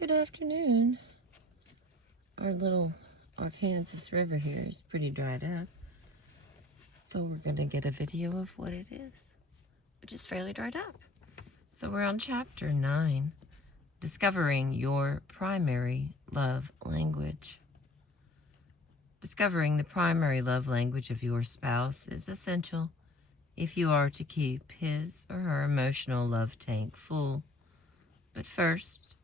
Good afternoon. Our little Arkansas River here is pretty dried up. So we're going to get a video of what it is, which is fairly dried up. So we're on chapter 9, Discovering Your Primary Love Language. Discovering the primary love language of your spouse is essential if you are to keep his or her emotional love tank full. But first,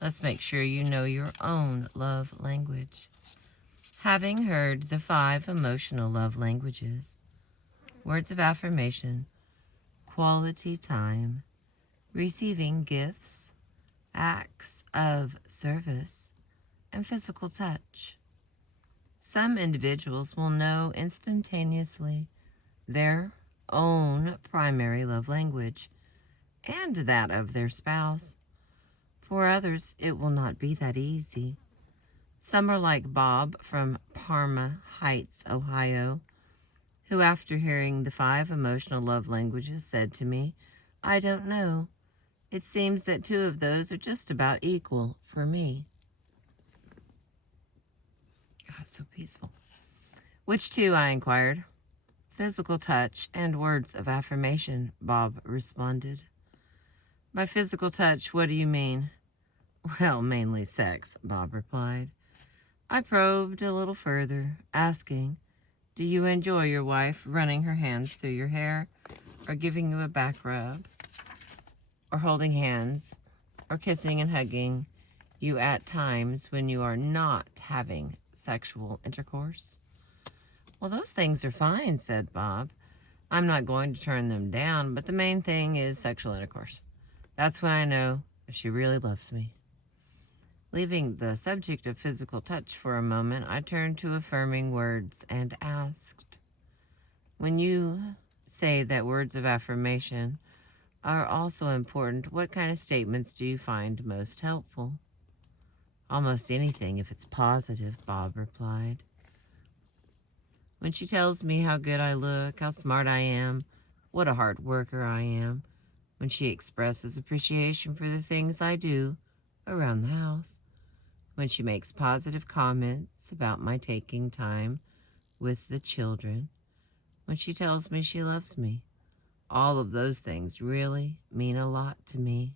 let's make sure you know your own love language. Having heard the 5 emotional love languages, words of affirmation, quality time, receiving gifts, acts of service, and physical touch, some individuals will know instantaneously their own primary love language and that of their spouse. For others, it will not be that easy. Some are like Bob from Parma Heights, Ohio, who after hearing the 5 emotional love languages said to me, "I don't know. It seems that 2 of those are just about equal for me." God, so peaceful. "Which 2?" I inquired. "Physical touch and words of affirmation," Bob responded. "By physical touch, what do you mean?" "Well, mainly sex," Bob replied. I probed a little further, asking, "Do you enjoy your wife running her hands through your hair, or giving you a back rub, or holding hands, or kissing and hugging you at times when you are not having sexual intercourse?" "Well, those things are fine," said Bob. "I'm not going to turn them down, but the main thing is sexual intercourse. That's when I know if she really loves me." Leaving the subject of physical touch for a moment, I turned to affirming words and asked, "When you say that words of affirmation are also important, what kind of statements do you find most helpful?" "Almost anything if it's positive," Bob replied. "When she tells me how good I look, how smart I am, what a hard worker I am. When she expresses appreciation for the things I do around the house. When she makes positive comments about my taking time with the children. When she tells me she loves me. All of those things really mean a lot to me."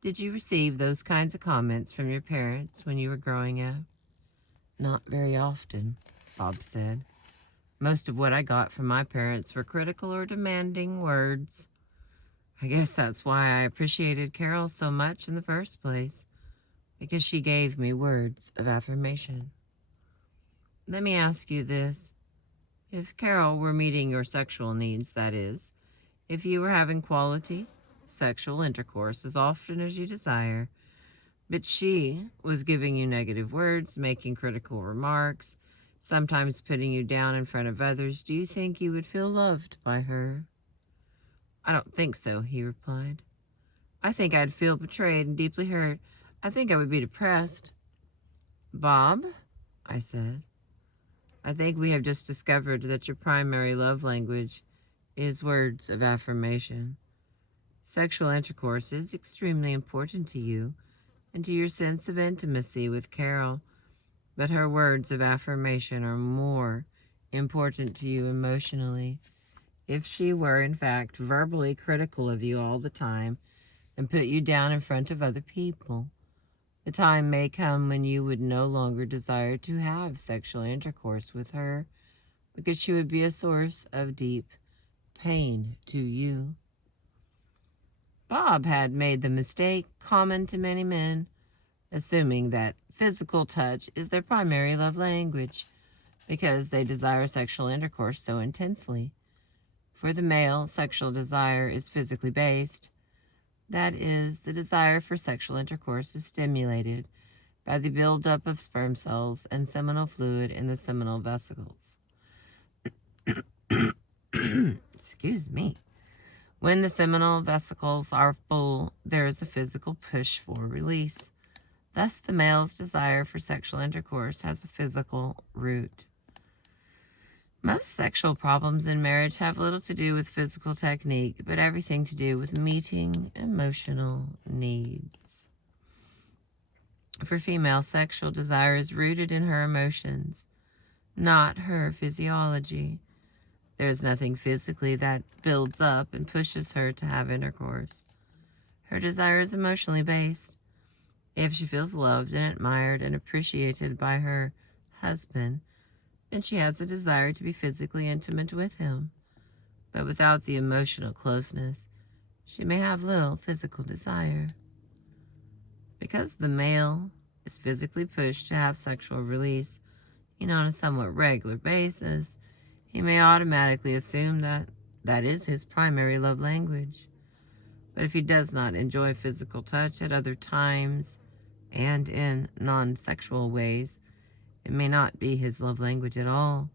"Did you receive those kinds of comments from your parents when you were growing up?" "Not very often," Bob said. "Most of what I got from my parents were critical or demanding words. I guess that's why I appreciated Carol so much in the first place, because she gave me words of affirmation." "Let me ask you this. If Carol were meeting your sexual needs, that is, if you were having quality sexual intercourse as often as you desire, but she was giving you negative words, making critical remarks, sometimes putting you down in front of others, do you think you would feel loved by her?" "I don't think so," he replied. "I think I'd feel betrayed and deeply hurt. I think I would be depressed." "Bob," I said, "I think we have just discovered that your primary love language is words of affirmation. Sexual intercourse is extremely important to you and to your sense of intimacy with Carol, but her words of affirmation are more important to you emotionally. If she were, in fact, verbally critical of you all the time and put you down in front of other people, the time may come when you would no longer desire to have sexual intercourse with her because she would be a source of deep pain to you." Bob had made the mistake common to many men, assuming that physical touch is their primary love language because they desire sexual intercourse so intensely. For the male, sexual desire is physically based. That is, the desire for sexual intercourse is stimulated by the buildup of sperm cells and seminal fluid in the seminal vesicles. Excuse me. When the seminal vesicles are full, there is a physical push for release. Thus, the male's desire for sexual intercourse has a physical root. Most sexual problems in marriage have little to do with physical technique, but everything to do with meeting emotional needs. For female, sexual desire is rooted in her emotions, not her physiology. There is nothing physically that builds up and pushes her to have intercourse. Her desire is emotionally based. If she feels loved and admired and appreciated by her husband, then she has a desire to be physically intimate with him. But without the emotional closeness, she may have little physical desire. Because the male is physically pushed to have sexual release, on a somewhat regular basis, he may automatically assume that that is his primary love language. But if he does not enjoy physical touch at other times and in non-sexual ways, it may not be his love language at all.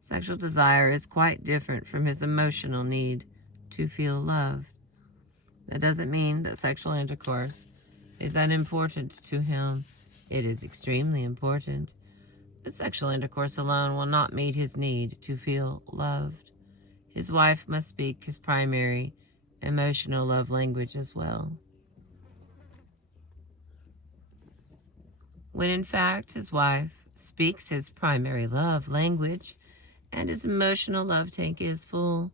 Sexual desire is quite different from his emotional need to feel loved. That doesn't mean that sexual intercourse is unimportant to him. It is extremely important. But sexual intercourse alone will not meet his need to feel loved. His wife must speak his primary emotional love language as well. When in fact his wife speaks his primary love language and his emotional love tank is full,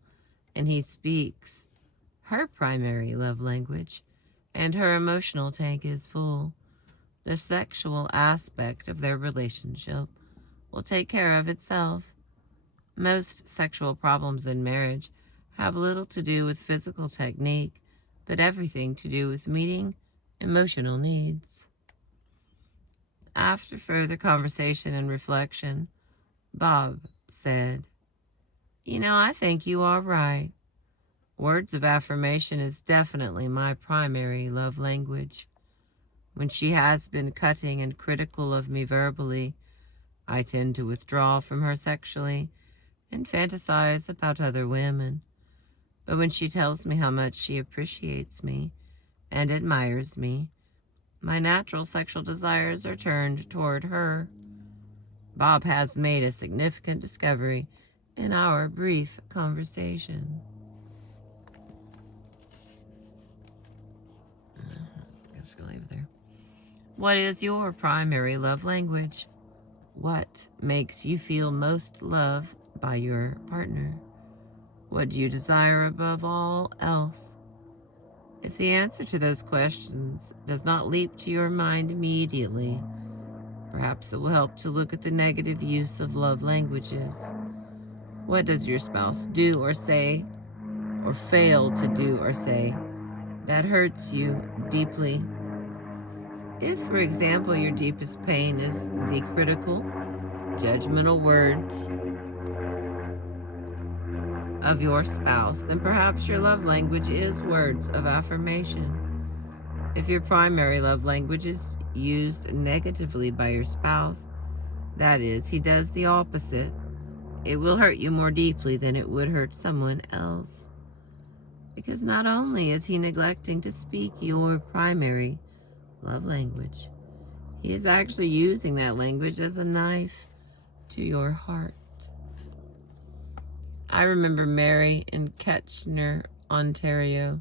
and he speaks her primary love language and her emotional tank is full, the sexual aspect of their relationship will take care of itself. Most sexual problems in marriage have little to do with physical technique, but everything to do with meeting emotional needs. After further conversation and reflection, Bob said, I think you are right. Words of affirmation is definitely my primary love language. When she has been cutting and critical of me verbally, I tend to withdraw from her sexually and fantasize about other women. But when she tells me how much she appreciates me and admires me, my natural sexual desires are turned toward her. Bob has made a significant discovery in our brief conversation. I'm just going to leave it there. What is your primary love language? What makes you feel most loved by your partner? What do you desire above all else? If the answer to those questions does not leap to your mind immediately, perhaps it will help to look at the negative use of love languages. What does your spouse do or say, or fail to do or say, that hurts you deeply? If, for example, your deepest pain is the critical, judgmental words of your spouse, then perhaps your love language is words of affirmation. If your primary love language is used negatively by your spouse, that is, he does the opposite, it will hurt you more deeply than it would hurt someone else. Because not only is he neglecting to speak your primary love language, he is actually using that language as a knife to your heart. I remember Mary in Kitchener, Ontario.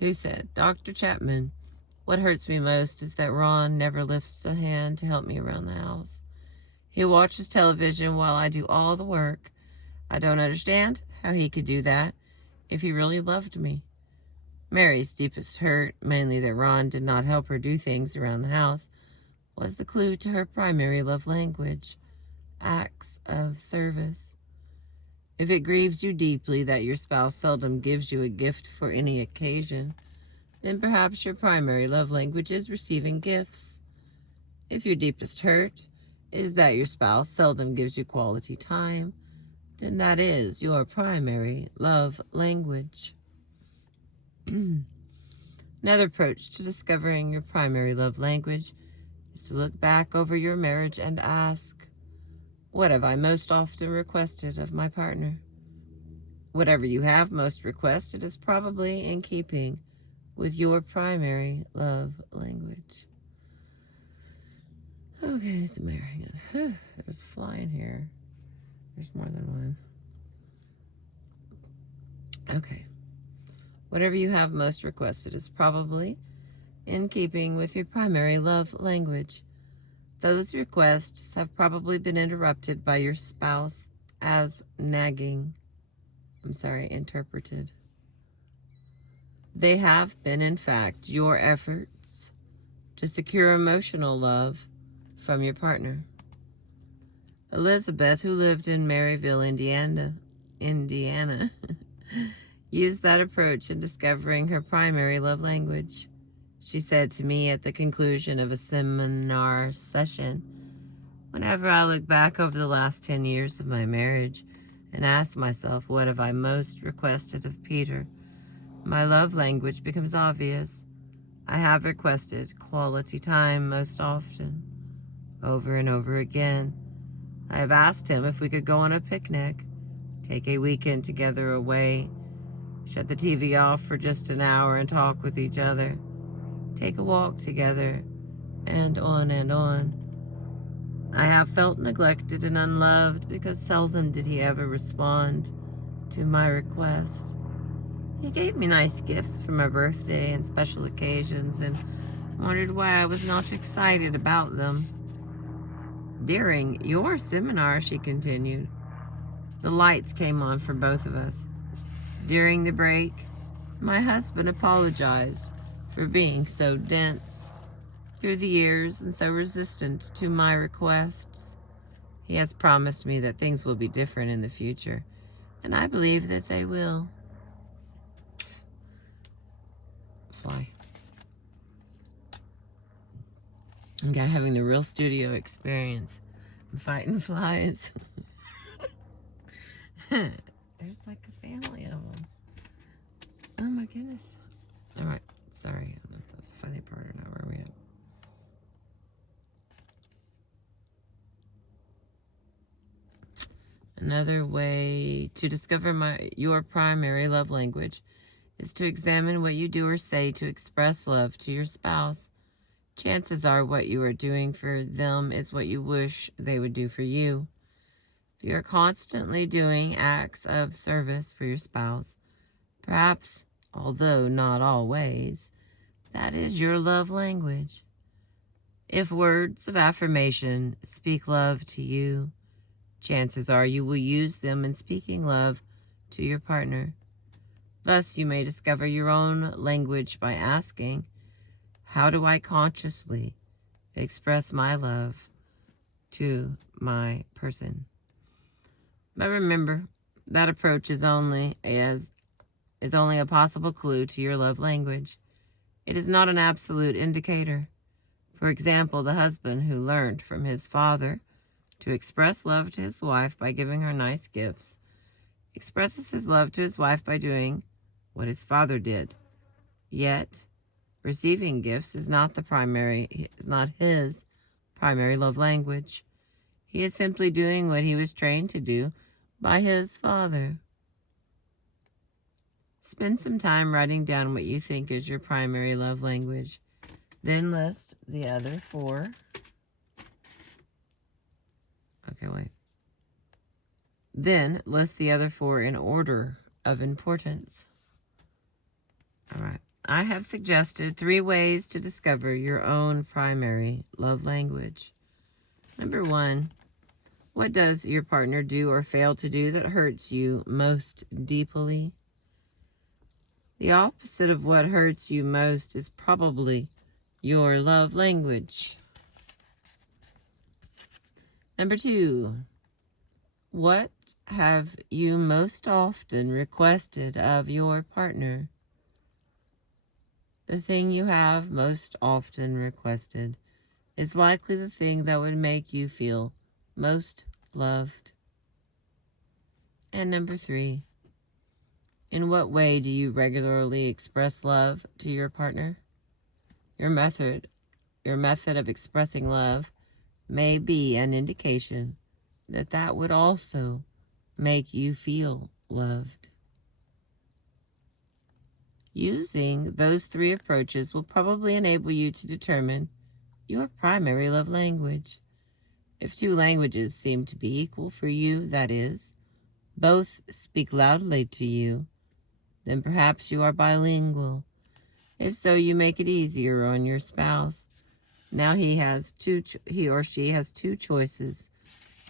Who said, Dr. Chapman, what hurts me most is that Ron never lifts a hand to help me around the house. He watches television while I do all the work. I don't understand how he could do that if he really loved me. Mary's deepest hurt, mainly that Ron did not help her do things around the house, was the clue to her primary love language, acts of service. If it grieves you deeply that your spouse seldom gives you a gift for any occasion, then perhaps your primary love language is receiving gifts. If your deepest hurt is that your spouse seldom gives you quality time, then that is your primary love language. Another approach to discovering your primary love language is to look back over your marriage and ask, what have I most often requested of my partner? Whatever you have most requested is probably in keeping with your primary love language. Okay, it's a mirror. Hang on. There's a fly in here. There's more than one. Okay. Whatever you have most requested is probably in keeping with your primary love language. Those requests have probably been interrupted by your spouse as nagging. Interpreted. They have been, in fact, your efforts to secure emotional love from your partner. Elizabeth, who lived in Maryville, Indiana, used that approach in discovering her primary love language. She said to me at the conclusion of a seminar session, "Whenever I look back over the last 10 years of my marriage and ask myself, what have I most requested of Peter, my love language becomes obvious. I have requested quality time most often, over and over again. I have asked him if we could go on a picnic, take a weekend together away, shut the TV off for just an hour and talk with each other, take a walk together, and on and on. I have felt neglected and unloved because seldom did he ever respond to my request. He gave me nice gifts for my birthday and special occasions and wondered why I was not excited about them. During your seminar," she continued, "the lights came on for both of us. During the break, my husband apologized for being so dense through the years and so resistant to my requests. He has promised me that things will be different in the future, and I believe that they will." Fly. I'm having the real studio experience. I'm fighting flies. There's like a family of them. Oh my goodness. All right. Sorry. I don't know if that's the funny part or not. Where are we at? Another way to discover your primary love language is to examine what you do or say to express love to your spouse. Chances are what you are doing for them is what you wish they would do for you. If you are constantly doing acts of service for your spouse, perhaps, although not always, that is your love language. If words of affirmation speak love to you, chances are you will use them in speaking love to your partner. Thus, you may discover your own language by asking, how do I consciously express my love to my person? But remember, that approach is only a possible clue to your love language. It is not an absolute indicator. For example, the husband who learned from his father to express love to his wife by giving her nice gifts expresses his love to his wife by doing what his father did. Yet, receiving gifts is not his primary love language. He is simply doing what he was trained to do by his father. Spend some time writing down what you think is your primary love language. Then list the other four. Then list the other four in order of importance. All right. I have suggested 3 ways to discover your own primary love language. Number 1, what does your partner do or fail to do that hurts you most deeply? The opposite of what hurts you most is probably your love language. Number 2, what have you most often requested of your partner? The thing you have most often requested is likely the thing that would make you feel most loved. And number 3, in what way do you regularly express love to your partner? Your method of expressing love may be an indication that would also make you feel loved. Using those 3 approaches will probably enable you to determine your primary love language. If 2 languages seem to be equal for you, that is, both speak loudly to you, then perhaps you are bilingual. If so, you make it easier on your spouse. Now he or she has two choices,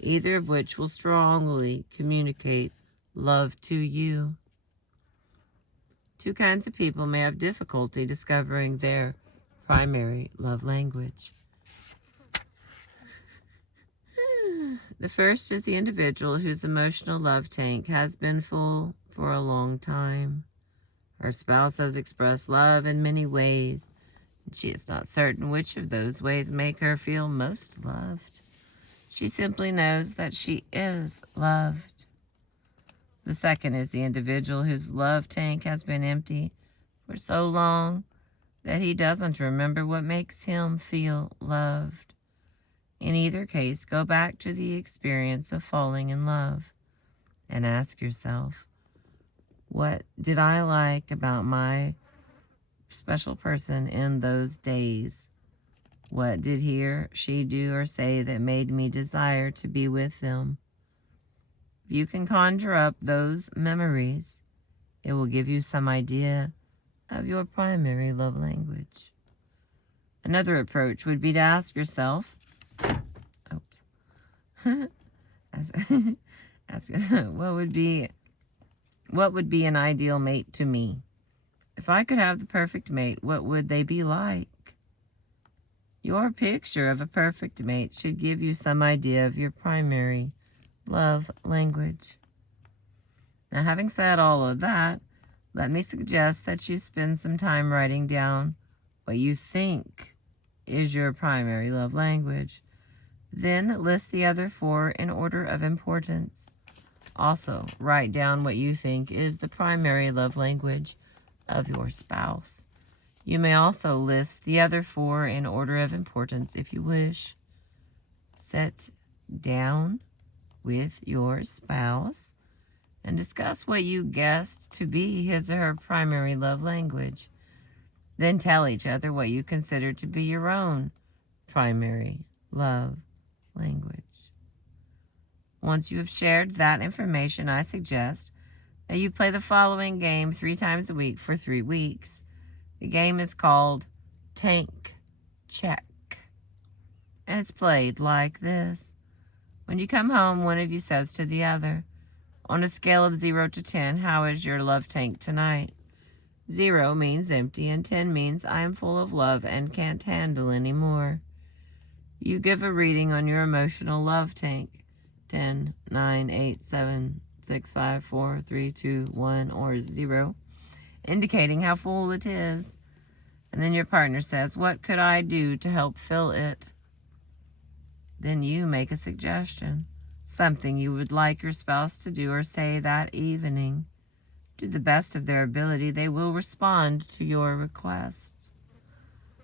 either of which will strongly communicate love to you. Two kinds of people may have difficulty discovering their primary love language. The first is the individual whose emotional love tank has been full for a long time. Her spouse has expressed love in many ways, and she is not certain which of those ways make her feel most loved. She simply knows that she is loved. The second is the individual whose love tank has been empty for so long that he doesn't remember what makes him feel loved. In either case, go back to the experience of falling in love and ask yourself, what did I like about my special person in those days? What did he or she do or say that made me desire to be with them? If you can conjure up those memories, it will give you some idea of your primary love language. Another approach would be to ask yourself, what would be an ideal mate to me? If I could have the perfect mate, what would they be like? Your picture of a perfect mate should give you some idea of your primary love language. Now, having said all of that, let me suggest that you spend some time writing down what you think is your primary love language. Then list the other four in order of importance. Also, write down what you think is the primary love language of your spouse. You may also list the other four in order of importance if you wish. Sit down with your spouse and discuss what you guessed to be his or her primary love language. Then tell each other what you consider to be your own primary love language. Once you have shared that information, I suggest that you play the following game 3 times a week for 3 weeks. The game is called Tank Check, and it's played like this. When you come home, one of you says to the other, on a scale of 0 to 10, how is your love tank tonight? 0 means empty, and 10 means I am full of love and can't handle any more. You give a reading on your emotional love tank. 10, 9, 8, 7, 6, 5, 4, 3, 2, 1, or 0, indicating how full it is. And then your partner says, what could I do to help fill it? Then you make a suggestion, something you would like your spouse to do or say that evening. To the best of their ability, they will respond to your request.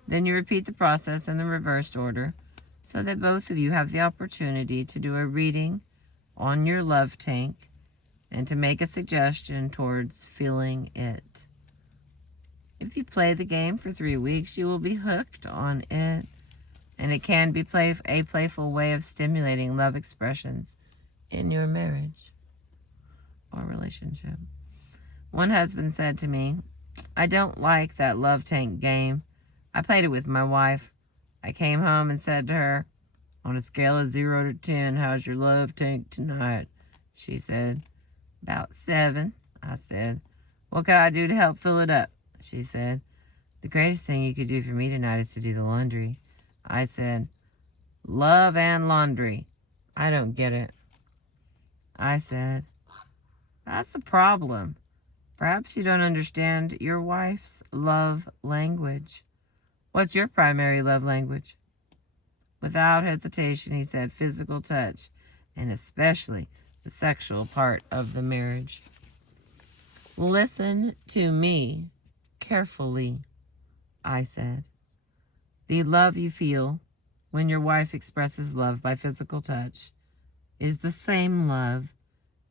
Then you repeat the process in the reverse order, so that both of you have the opportunity to do a reading on your love tank and to make a suggestion towards filling it. If you play the game for 3 weeks, you will be hooked on it, and it can be a playful way of stimulating love expressions in your marriage or relationship. One husband said to me, I don't like that love tank game. I played it with my wife. I came home and said to her, on a scale of 0 to 10, how's your love tank tonight? She said, about 7. I said, what could I do to help fill it up? She said, the greatest thing you could do for me tonight is to do the laundry. I said, love and laundry. I don't get it. I said, that's a problem. Perhaps you don't understand your wife's love language. What's your primary love language? Without hesitation, he said, physical touch, and especially the sexual part of the marriage. Listen to me carefully, I said. The love you feel when your wife expresses love by physical touch is the same love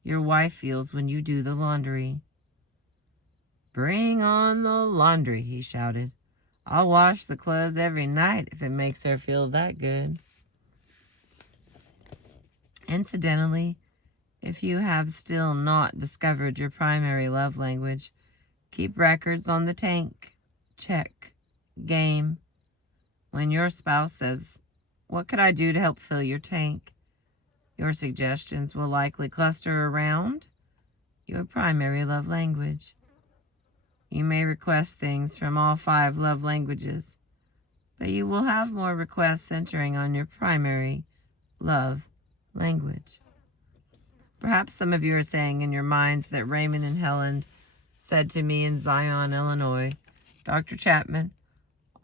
your wife feels when you do the laundry. Bring on the laundry, he shouted. I'll wash the clothes every night if it makes her feel that good. Incidentally, if you have still not discovered your primary love language, Keep records on the tank. Check. Game. When your spouse says, "What could I do to help fill your tank?" your suggestions will likely cluster around your primary love language. You may request things from all 5 love languages, but you will have more requests centering on your primary love language. Perhaps some of you are saying in your minds that Raymond and Helen said to me in Zion, Illinois, "Dr. Chapman,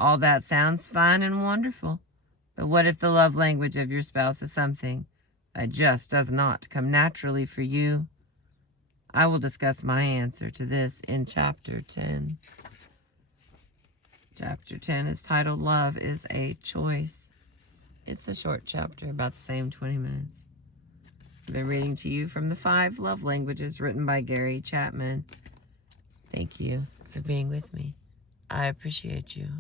all that sounds fine and wonderful, but what if the love language of your spouse is something that just does not come naturally for you?" I will discuss my answer to this in Chapter 10. Chapter 10 is titled Love is a Choice. It's a short chapter, about the same 20 minutes. I've been reading to you from the 5 love languages written by Gary Chapman. Thank you for being with me. I appreciate you.